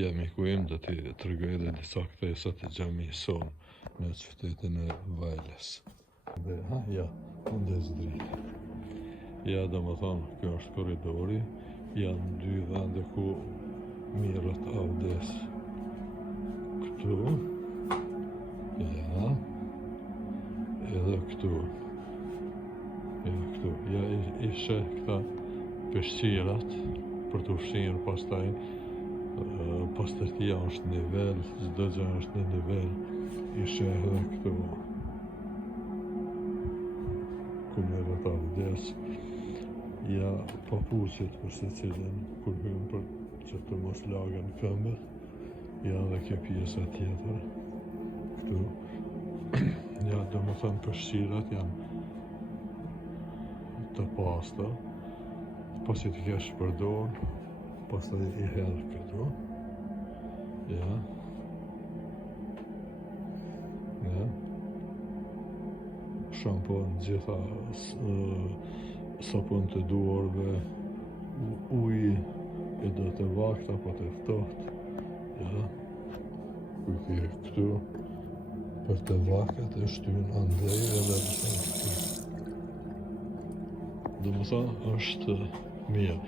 Jemi ku im dhe ti të rregoj edhe disa kthesa të xhamisë son në qytetin e Vajles. Dhe ja, ndes drejt. Ja, domethënë, kjo është korridori, janë dy vende ku mirët avdes. Këtu, ja, edhe këtu. Ja, këtu. Ja, ishe këta peshqirat për të ushqirë pastaj. Pastërtia është nivel, çdo gjë është në nivel, ishe edhe këtu ku merret avdes. Ja, papuqet për secilin kur hyn për që të mos lagen këmbët. Ja, dhe kjo pjesa tjetër këtu. Ja, domethënë peshqirat janë të pasta, pasi të kesh përdorur, pastaj i hedh këtu. Ja. Ja. Shampon gjitha sapun të duarve, ujë e do të vakt apo të ftohtë. Ja. Kujti këtu për të vakët e shtyn andej edhe këtu. Domethënë është mirë.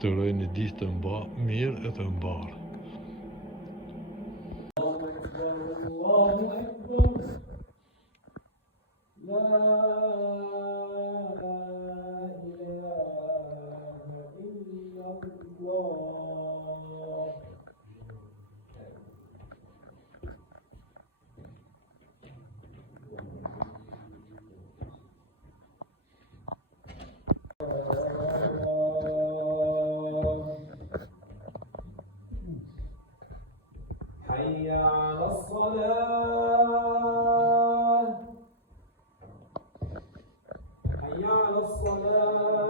Të rojnë ditë të mirë e të mbarë. حي على الصلاة حي على الصلاة